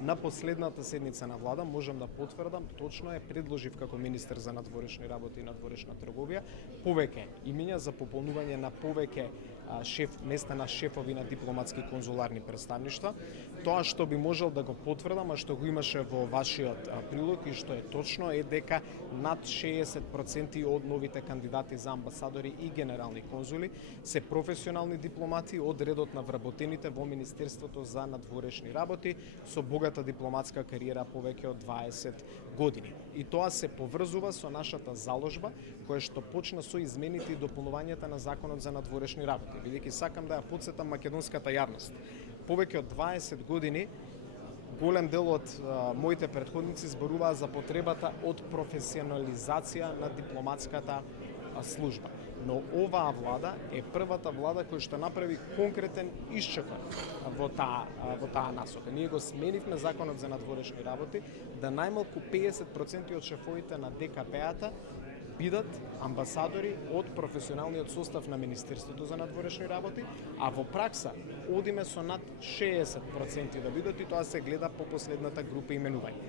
На последната седница на влада можам да потврдам, точно е предложив како министер за надворешни работи и надворешна трговија повеќе имиња за пополнување на повеќе места на шефови на дипломатски конзуларни представништва. Тоа што би можел да го потврдам, а што го имаше во вашиот прилог и што е точно, е дека над 60% од новите кандидати за амбасадори и генерални конзули се професионални дипломати од редот на вработените во Министерството за надворешни работи со богата дипломатска кариера повеќе од 20 години. И тоа се поврзува со нашата заложба, која што почна со измените и дополнувањата на Законот за надворешни работи. Бидејќи сакам да ја потсетам македонската јавност. Повеќе од 20 години голем дел од моите претходници зборуваа за потребата од професионализација на дипломатската служба. Но оваа влада е првата влада која што направи конкретен исчекор во таа насока. Ние го сменивме Законот за надворешни работи да најмалку 50% од шефовите на ДКП-ата бидат амбасадори од професионалниот состав на Министерството за надворешни работи, а во пракса одиме со над 60% да бидат, и тоа се гледа по последната група именување.